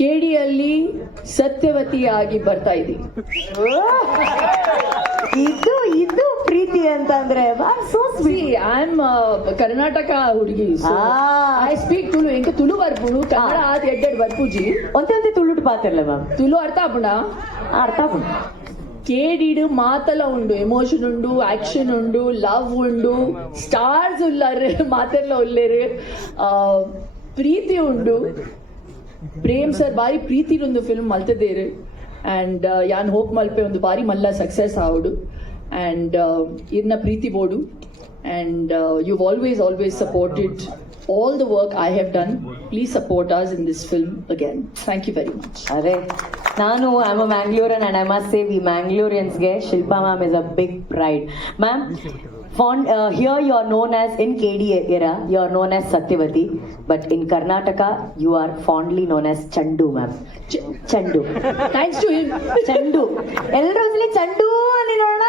ಕೇಡಿಯಲ್ಲಿ ಸತ್ಯವತಿಯಾಗಿ ಬರ್ತಾ ಇದ್ದೀನಿ. ಇದು ಪ್ರೀತಿ ಅಂತಂದ್ರೆ so sweet. I am Karnataka ಹುಡುಗಿ. I speak Tulu. ಇಂಕ ತುಳು ಬರ್ಪುಡು, ಕನ್ನಡ ಆದ ಎಡ್ಡೆಡ್ ಬರ್ಪುಜಿ. ಒಂತೆ ತುಳುಟು ಪಾತಿರ್ಲ ಮ್ಯಾಮ್. ತುಳು ಅರ್ಥ ಆಪುಂಡ? ಅರ್ಥ ಆಪುಂಡು. ಕೇಡಿಡು ಮಾತಲ ಉಂಡು, ಎಮೋಷನ್ ಉಂಡು, ಆಕ್ಷನ್ ಉಂಡು, ಲವ್ ಉಂಡು, ಸ್ಟಾರ್ಸ್ ಉಳ್ಳಾರು ಮಾತೆಲ್ಲ ಉಳ್ಳೇರು, ಪ್ರೀತಿ ಉಂಡು. ಪ್ರೇಮ್ ಸರ್ ಬಾರಿ ಪ್ರೀತಿಲೊಂದು ಫಿಲ್ಮ್ ಮಲ್ತದೇರು ಆ್ಯಂಡ್ ಯಾನ್ ಹೋಪ್ ಮಲ್ಪೆ ಒಂದು ಬಾರಿ ಮಲ್ಲ ಸಕ್ಸಸ್ ಆವಡು ಆ್ಯಂಡ್ ಇರ್ನ ಪ್ರೀತಿ ಬೋಡು and you always supported all the work I have done. Please support us in this film again. Thank you very much. ಅರೆ ನಾನು I'm a Mangalorean and I must say we Mangaloreansಗೆ Shilpa ma'am is a big pride. Ma'am, here you are known as, in KD era, you are known as Satyavati, but in Karnataka you are fondly known as Chandu, ma'am. Chandu. Thanks to him. Chandu. ಎಲ್ಲರೂ ಒಂದ್ಸಲಿ ಚಂಡು ಅಲ್ಲಿ ನೋಡೋಣ.